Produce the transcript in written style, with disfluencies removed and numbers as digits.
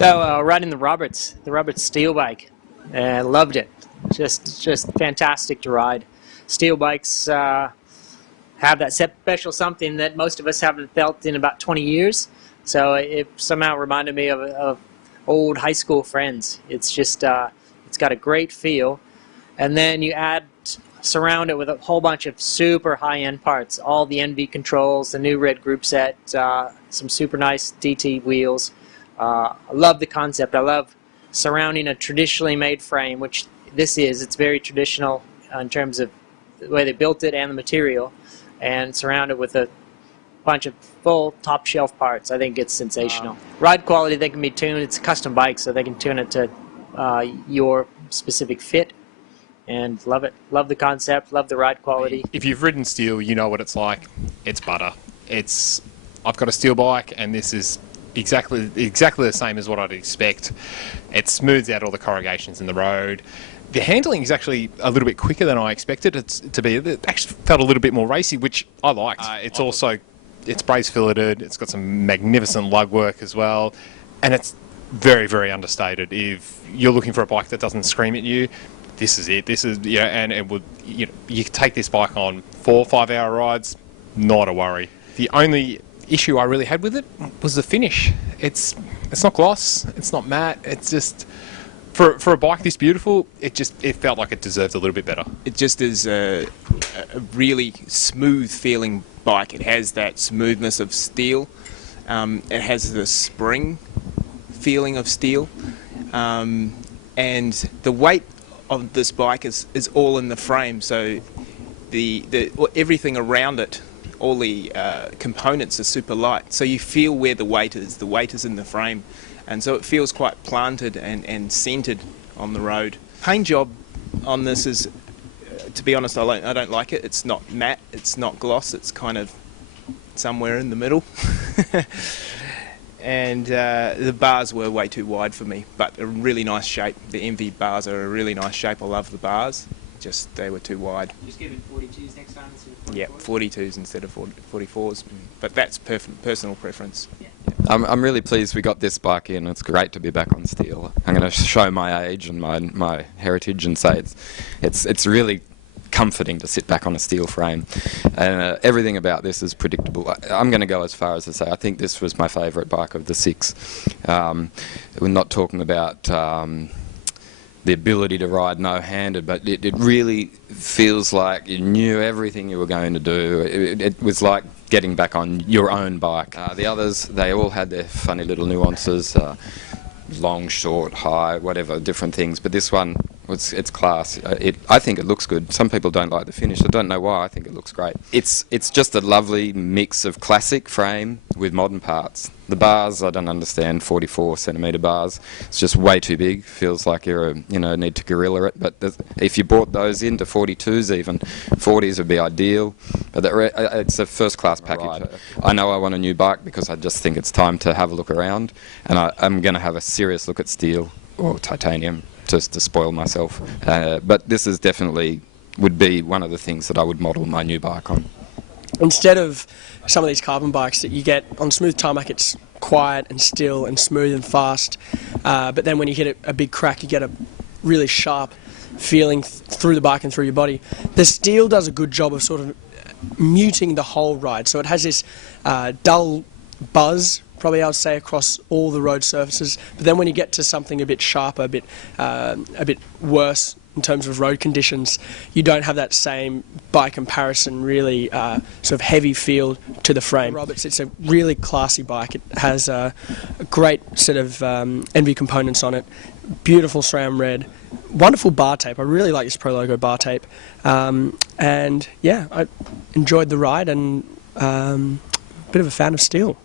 So riding the Roberts steel bike, loved it. Just fantastic to ride. Steel bikes have that special something that most of us haven't felt in about 20 years. So it somehow reminded me of old high school friends. It's just it's got a great feel, and then you surround it with a whole bunch of super high-end parts. All the NV controls, the new red group set, some super nice DT wheels. I love the concept. I love surrounding a traditionally made frame, which this is. It's very traditional in terms of the way they built it and the material, and surrounded with a bunch of full top shelf parts. I think it's sensational. Ride quality, they can be tuned. It's a custom bike, so they can tune it to your specific fit, and love it. Love the concept, love the ride quality. If you've ridden steel, you know what it's like. It's butter. I've got a steel bike, and this is exactly the same as what I'd expect. It smooths out all the corrugations in the road. The handling is actually a little bit quicker than I expected it to be. It actually felt a little bit more racy, which I liked. It's brace filleted. It's got some magnificent lug work as well, and it's very, very understated. If you're looking for a bike that doesn't scream at you, this is it. And it would, you could take this bike on 4 or 5 hour rides, not a worry. The only issue I really had with it was the finish. It's not gloss, it's not matte, it's just, for a bike this beautiful, it felt like it deserved a little bit better. It just is a really smooth feeling bike. It has that smoothness of steel, it has the spring feeling of steel, and the weight of this bike is all in the frame, so everything around it, all the components are super light, so you feel where the weight is. The weight is in the frame, and so it feels quite planted and centered on the road. Paint job on this is, to be honest, I don't like it. It's not matte, it's not gloss, it's kind of somewhere in the middle. And the bars were way too wide for me, but a really nice shape. The MV bars are a really nice shape. I love the bars, just they were too wide. Just give it 42s next time instead of 44s? Yeah, 42s instead of 44s, but that's personal preference. Yeah. I'm really pleased we got this bike in. It's great to be back on steel. I'm going to show my age and my heritage and say it's really comforting to sit back on a steel frame, and everything about this is predictable. I'm going to go as far as to say I think this was my favourite bike of the 6. We're not talking about the ability to ride no-handed, but it really feels like you knew everything you were going to do. It was like getting back on your own bike. The others, they all had their funny little nuances, long, short, high, whatever, different things, but this one, it's class. I think it looks good. Some people don't like the finish. I don't know why. I think it looks great. It's just a lovely mix of classic frame with modern parts. The bars, I don't understand, 44 centimetre bars. It's just way too big. Feels like need to gorilla it. But if you bought those into 42s even, 40s would be ideal. But it's a first-class package. I know I want a new bike because I just think it's time to have a look around. And I'm going to have a serious look at steel or titanium, just to spoil myself. But this is definitely would be one of the things that I would model my new bike on. Instead of some of these carbon bikes that you get on smooth tarmac, it's quiet and still and smooth and fast, but then when you hit a big crack, you get a really sharp feeling through the bike and through your body. The steel does a good job of sort of muting the whole ride, so it has this dull buzz, probably I would say, across all the road surfaces. But then when you get to something a bit sharper, a bit worse in terms of road conditions, you don't have that same, by comparison, really sort of heavy feel to the frame. Roberts, it's a really classy bike. It has a great set of NV components on it, beautiful SRAM red, wonderful bar tape. I really like this Pro Logo bar tape, and yeah, I enjoyed the ride, and a bit of a fan of steel.